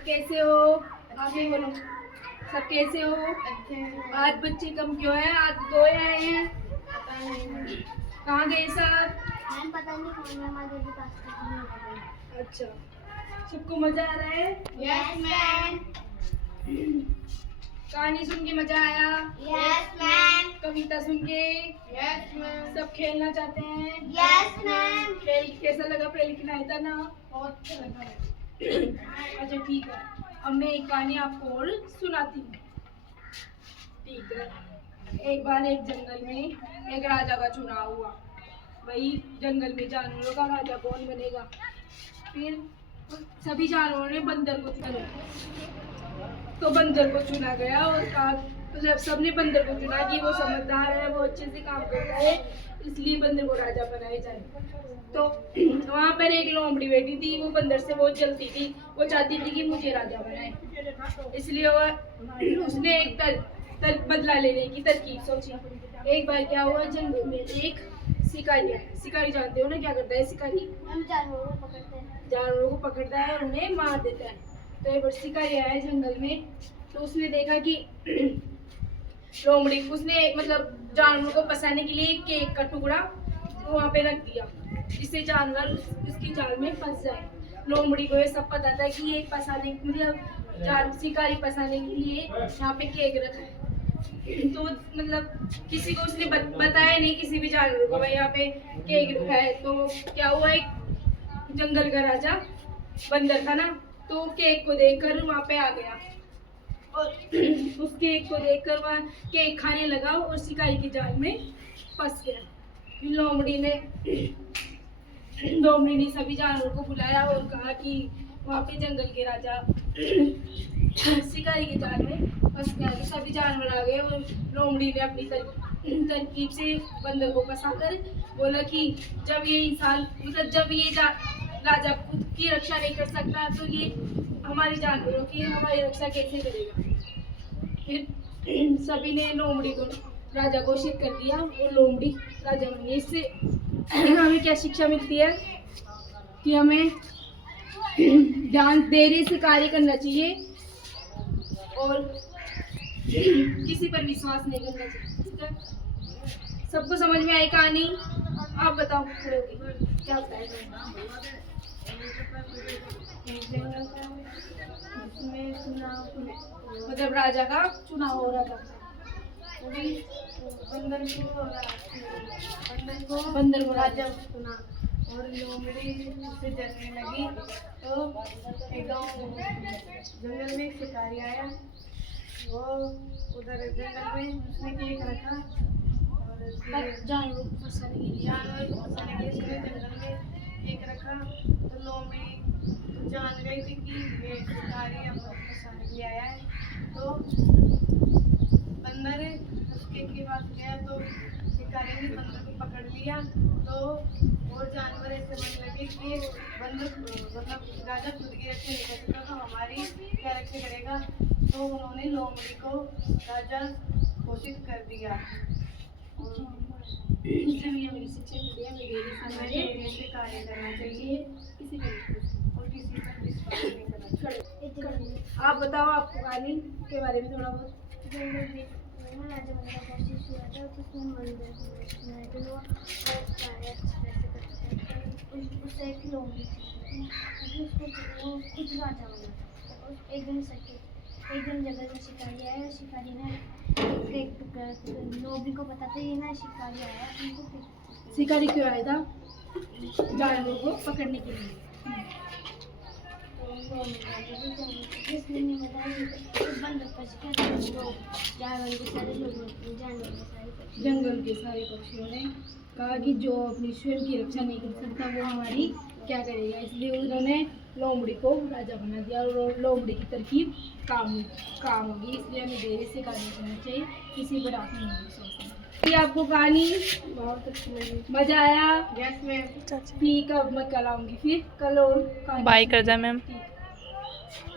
सब कैसे हो? आप ही बोलो, सब कैसे हो? आज बच्चे कम क्यों है? आज दो ही आए हैं। कहाँ गए सब? मैम पता नहीं कौन मैम आज अभी पास। अच्छा, सबको मजा आ रहा है? Yes ma'am. कहानी सुन के मजा आया? Yes ma'am. कविता सुन के? Yes ma'am. सब खेलना चाहते हैं? Yes ma'am. खेल कैसा लगा? पहले लिखना आया था ना? बहुत अच्छा लगा। अच्छा ठीक है, अब मैं एक कहानी आपको और सुनाती हूँ। ठीक है, एक बार एक जंगल में एक राजा का चुनाव हुआ। वही जंगल में जानवरों का राजा कौन बनेगा? फिर सभी जानवरों ने बंदर को चुना, तो बंदर को चुना गया और कहा, मतलब सबने बंदर को चुना कि वो समझदार है, वो अच्छे से काम करता है, इसलिए बंदर को राजा बनाया जाए। तो वहाँ पर एक लोमड़ी बैठी थी, वो बंदर से बहुत जलती थी, वो चाहती थी कि मुझे राजा बनाए, इसलिए वो उसने एक बदला लेने की तरकीब सोची। एक बार क्या हुआ, जंगल में एक शिकारी है। शिकारी जानते हो ना क्या करता है शिकारी? हम जानवरों को पकड़ते हैं। जानवरों को पकड़ता है और उन्हें मार देता है। तो एक बार शिकारी आया जंगल में, तो उसने देखा कि लोमड़ी, उसने मतलब जानवरों को फंसाने के लिए एक केक का टुकड़ा वहाँ पे रख दिया, जिससे जानवर उसकी जाल में फंस जाए। लोमड़ी को ये सब पता था कि ये फंसाने, मतलब शिकारी फंसाने के लिए यहाँ पे केक रखा है। तो मतलब किसी को उसने बताया नहीं, किसी भी जानवर को भाई यहाँ पे केक रखा है। तो क्या हुआ, एक जंगल का राजा बंदर था ना, तो केक को देखकर वहाँ पे आ गया और उस केक को देखकर वहाँ केक खाने लगा और शिकारी की जाल में फंस गया। फिर लोमड़ी ने सभी जानवरों को बुलाया और कहा कि वहाँ पे जंगल के राजा शिकारी की जाल में फंस गया। तो सभी जानवर आ गए और लोमड़ी ने अपनी तरकीब से बंदर को फंसाकर बोला कि जब ये इंसान, मतलब जब ये राजा खुद की रक्षा नहीं कर सकता, तो ये हमारे जानवरों की हमारी रक्षा कैसे करेगा? फिर सभी ने लोमड़ी को राजा घोषित कर दिया और लोमड़ी राजा बन गई। इससे हमें क्या शिक्षा मिलती है? कि हमें ध्यान धैर्य से कार्य करना चाहिए और किसी पर विश्वास नहीं करना चाहिए। ठीक है, सबको समझ में आई कहानी? आप बताओ खड़े होके क्या बताया? मतलब राजा का चुनाव हो रहा था, बंदर को राजा सुना और लोमड़ी से जलने लगी। तो एक गाँव जंगल में एक शिकारी आया। वो उधर जंगल में उसने केक रखा और जानवरों को फंसाने के लिए उसने जंगल में केक रखा। तो लोमड़ी तो जान गई थी कि ये शिकारी हमको फंसाने के लिए आया है। तो बंदर उसके के पास गया, तो शिकारी ने बंदर को पकड़ लिया। तो और जानवर ऐसे बनने लगे कि बंदर, मतलब राजा खुद की रक्षा नहीं कर सकता, तो हमारी क्या रक्षा करेगा? तो उन्होंने लोमड़ी को राजा घोषित कर दिया। हमें धैर्य से कार्य करना चाहिए और किसी पर विश्वास नहीं करना चाहिए। आप बताओ, आपको कहानी के बारे में थोड़ा बहुत। जंगल में राजा बनने का कोशिश हुआ था, तो उसमें मंदिर बनाया था, वो कार्य उससे एक लोमड़ी थी, उसको खुद राजा बना था। एक दिन जंगल में शिकारी आया। शिकारी ने एक टुकड़ा, लोमड़ी को पता था ये ना शिकारी आया, उनको शिकारी क्यों आया था? जानवरों को पकड़ने के लिए। जिसने नहीं बताया बंदर फंस गया। तो जानवर के सारे लोग, जंगल के सारे पक्षियों ने कहा कि जो अपनी स्वयं की रक्षा नहीं कर सकता वो हमारी क्या करेगा? इसलिए उन्होंने लोमड़ी को राजा बना दिया और लोमड़ी की तरकीब काम होगी। इसलिए हमें धैर्य से कार्य करना चाहिए, किसी पर आप नहीं सोचना। आपको कहानी बहुत अच्छी लगी, मजा आया? Yes ma'am. ठीक है, अब मैं कल आऊंगी, फिर कल और कहानी बाय कर जा मैम। ठीक।